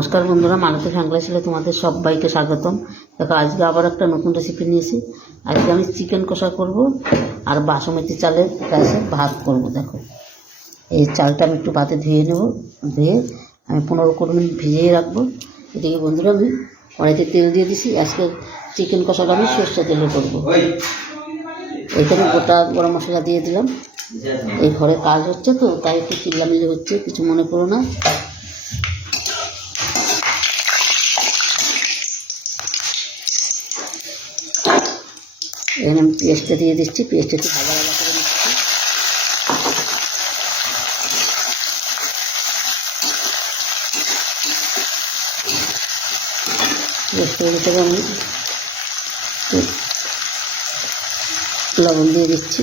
নমস্কার বন্ধুরা, মালতী ফ্যাংলাইসে তোমাদের সবাইকে স্বাগতম। দেখো, আজকে আবার একটা নতুন রেসিপি নিয়েছি। আজকে আমি চিকেন কষা করব আর বাসমতি চালের রাইসে ভাত করব। দেখো, এই চালটা আমি একটু ভাতে ধুয়ে নেব, ধুয়ে আমি 15-20 মিনিট ভিজিয়ে রাখবো। এদিকে বন্ধুরা আমি কড়াইতে তেল দিয়ে দিছি। আজকে চিকেন কষাটা আমি সরষে তেলে করবো। এখানে গোটা গরম মশলা দিয়ে দিলাম। এই ঘরে কাজ হচ্ছে তো, তাই একটু চিল্লামিল্লি হচ্ছে, কিছু মনে করো না। এখানে আমি পেঁয়াজটা দিয়ে দিচ্ছি। পেঁয়াজটা একটু ভাজা ভাজা করে নিচ্ছি। পেঁয়াজটা আমি লবণ দিয়ে দিচ্ছি।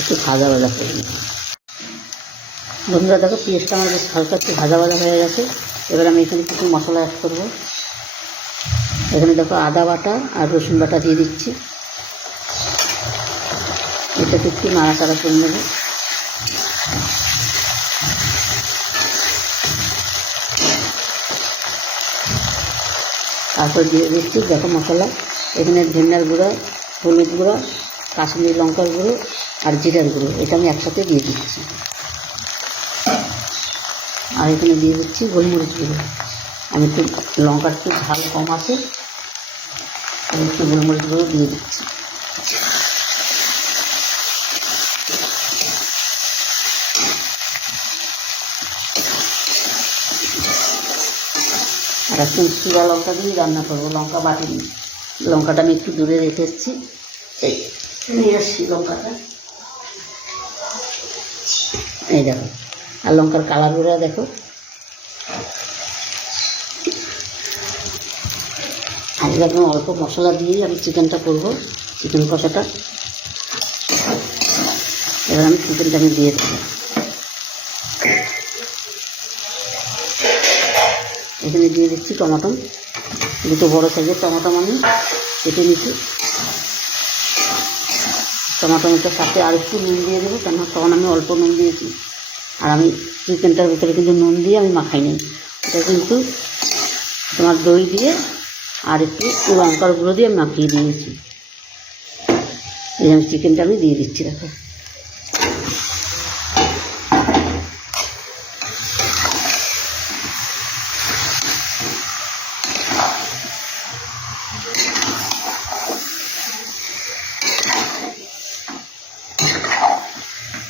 একটু ভাজা ভাজা করে নিচ্ছি। বন্ধুরা দেখো, পেঁয়াজটা আমার বেশ হালকা একটু ভাজা ভাজা হয়ে গেছে। এবার আমি এখানে কিছু মশলা অ্যাড করবো। এখানে দেখো আদা বাটা আর রসুন বাটা দিয়ে দিচ্ছি। এটাকে একটু নাড়াচাড়া করে নেব। তারপর দিয়ে দিচ্ছি দেখো মশলা। এখানে ধনিয়ার গুঁড়া, হলুদ গুঁড়া, কাশ্মীরি লঙ্কার গুঁড়ো আর জিরার গুঁড়ো, এটা আমি একসাথে দিয়ে দিচ্ছি। আর এখানে দিয়ে দিচ্ছি গোলমরিচ গুঁড়ো। আমি একটু লঙ্কার একটু ঝাল কম আছে, আমি একটু গোলমরিচ গুঁড়ো দিয়ে দিচ্ছি। আর একটু চুড়া লঙ্কা দিয়ে রান্না করবো। লঙ্কা বাটি, লঙ্কাটা আমি একটু দূরে রেখে এসেছি। এই নিয়ে আসছি লঙ্কাটা, এই দেখো। আর লঙ্কার কালারগুলো দেখো। আজকে একদম অল্প মশলা দিয়েই আমি চিকেনটা করবো, চিকেন কষাটা। এবার আমি চিকেনটা আমি দিয়ে দেবো। এখানে দিয়ে দিচ্ছি টমাটো, দুটো বড়ো সাইজের টমাটো আমি কেটে নিচ্ছি। টমাটোটার সাথে আর একটু নুন দিয়ে দেবো, কেন তখন আমি অল্প নুন দিয়েছি। আর আমি চিকেনটার ভিতরে কিন্তু নুন দিয়ে আমি মাখাই নিই। এটা কিন্তু তোমার দই দিয়ে আর একটু লঙ্কার গুঁড়ো দিয়ে আমি মাখিয়ে দিয়েছি। এই আমি চিকেনটা আমি দিয়ে দিচ্ছি। দেখো,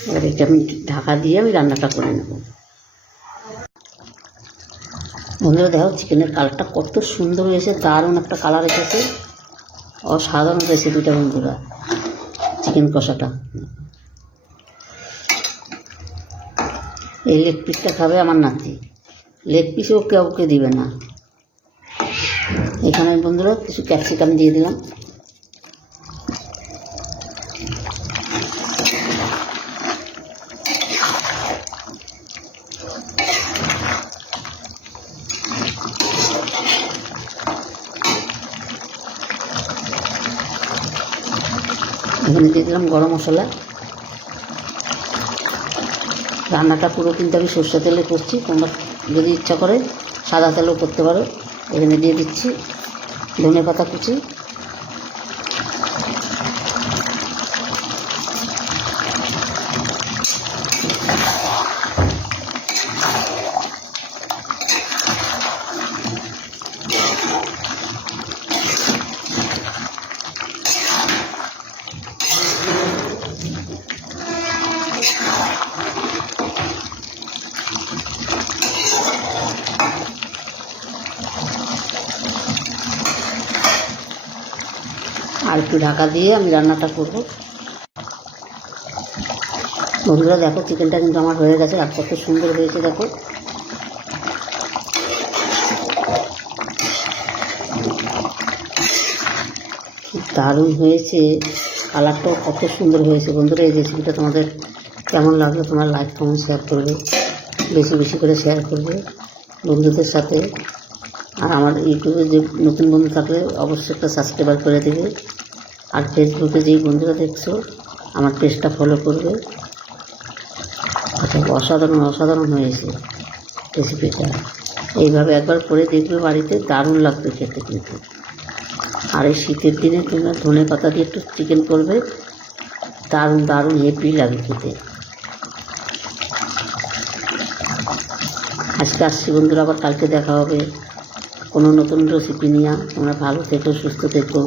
এবার এটা আমি ঢাকা দিয়ে আমি রান্নাটা করে নেব। বন্ধুরা দেখো, চিকেনের কালারটা কত সুন্দর হয়েছে, দারুণ একটা কালার এসেছে, অসাধারণ হয়েছে দুটা বন্ধুরা চিকেন কষাটা। এই লেগ পিসটা খাবে আমার নাতি, লেগ পিসও কাউকে দিবে না। এখানে বন্ধুরা কিছু ক্যাপসিকাম দিয়ে দিলাম। এখানে দিয়ে দিলাম গরম মশলা। রান্নাটা পুরো কিন্তু আমি সরষে তেলে করছি, তোমরা যদি ইচ্ছা করে সাদা তেলেও করতে পারো। এখানে দিয়ে দিচ্ছি ধনেপাতা কুচি, আর একটু ঢাকা দিয়ে আমি রান্নাটা করব। বন্ধুরা দেখো, চিকেনটা কিন্তু আমার হয়ে গেছে আর কত সুন্দর হয়েছে দেখো। দারুণ হয়েছে, কালারটাও কত সুন্দর হয়েছে। বন্ধুরা এই রেসিপিটা তোমাদের কেমন লাগলো তোমরা লাইক কমেন্ট শেয়ার করবে, বেশি বেশি করে শেয়ার করবে বন্ধুদের সাথে। আর আমার ইউটিউবে যে নতুন বন্ধু থাকলে অবশ্যই একটা সাবস্ক্রাইবার করে দেবে। আর ফেসবুকে যেই বন্ধুরা দেখছো আমার পেজটা ফলো করবে। আচ্ছা, অসাধারণ অসাধারণ হয়েছে রেসিপিটা। এইভাবে একবার করে দেখবে বাড়িতে, দারুণ লাগবে খেতে কিন্তু। আর এই শীতের দিনে তোমরা ধনেপাতা দিয়ে একটু চিকেন করবে, দারুণ দারুণ হেভি লাগে খেতে। আজকে আসছি বন্ধুরা, আবার কালকে দেখা হবে কোনো নতুন রেসিপি নিয়ে। তোমরা ভালো থেকো, সুস্থ থেকো।